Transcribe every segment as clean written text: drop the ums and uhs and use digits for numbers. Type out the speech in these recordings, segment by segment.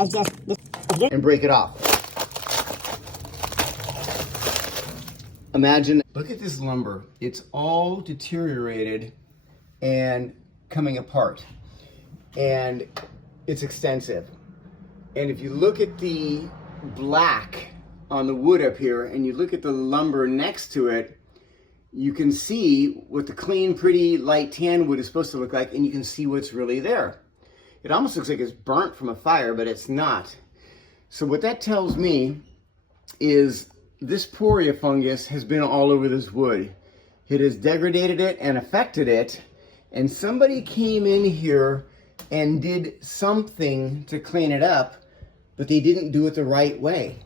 has just and break it off. Imagine, look at this lumber. It's all deteriorated and coming apart. And it's extensive. And if you look at the black on the wood up here and you look at the lumber next to it, you can see what the clean, pretty, light tan wood is supposed to look like, and you can see what's really there. It almost looks like it's burnt from a fire, but it's not. So what that tells me is this poria fungus has been all over this wood. It has degraded it and affected it, and somebody came in here and did something to clean it up, but they didn't do it the right way.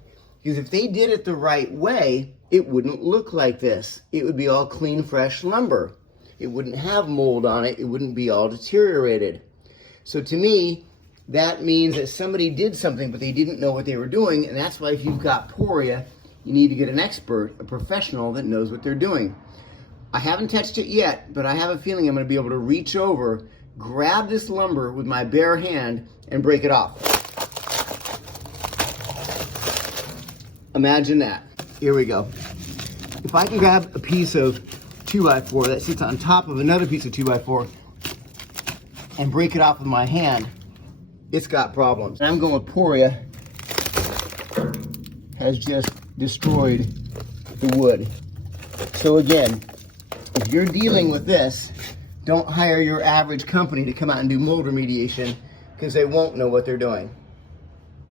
Because if they did it the right way, it wouldn't look like this. It would be all clean, fresh lumber. It wouldn't have mold on it. It wouldn't be all deteriorated. So to me, that means that somebody did something, but they didn't know what they were doing, and that's why if you've got poria, you need to get an expert, a professional that knows what they're doing. I haven't touched it yet, but I have a feeling I'm going to be able to reach over, grab this lumber with my bare hand, and break it off. Imagine that. Here we go. If I can grab a piece of 2x4 that sits on top of another piece of 2x4 and break it off with my hand, it's got problems. And I'm going with poria has just destroyed the wood. So again, if you're dealing with this, don't hire your average company to come out and do mold remediation, because they won't know what they're doing.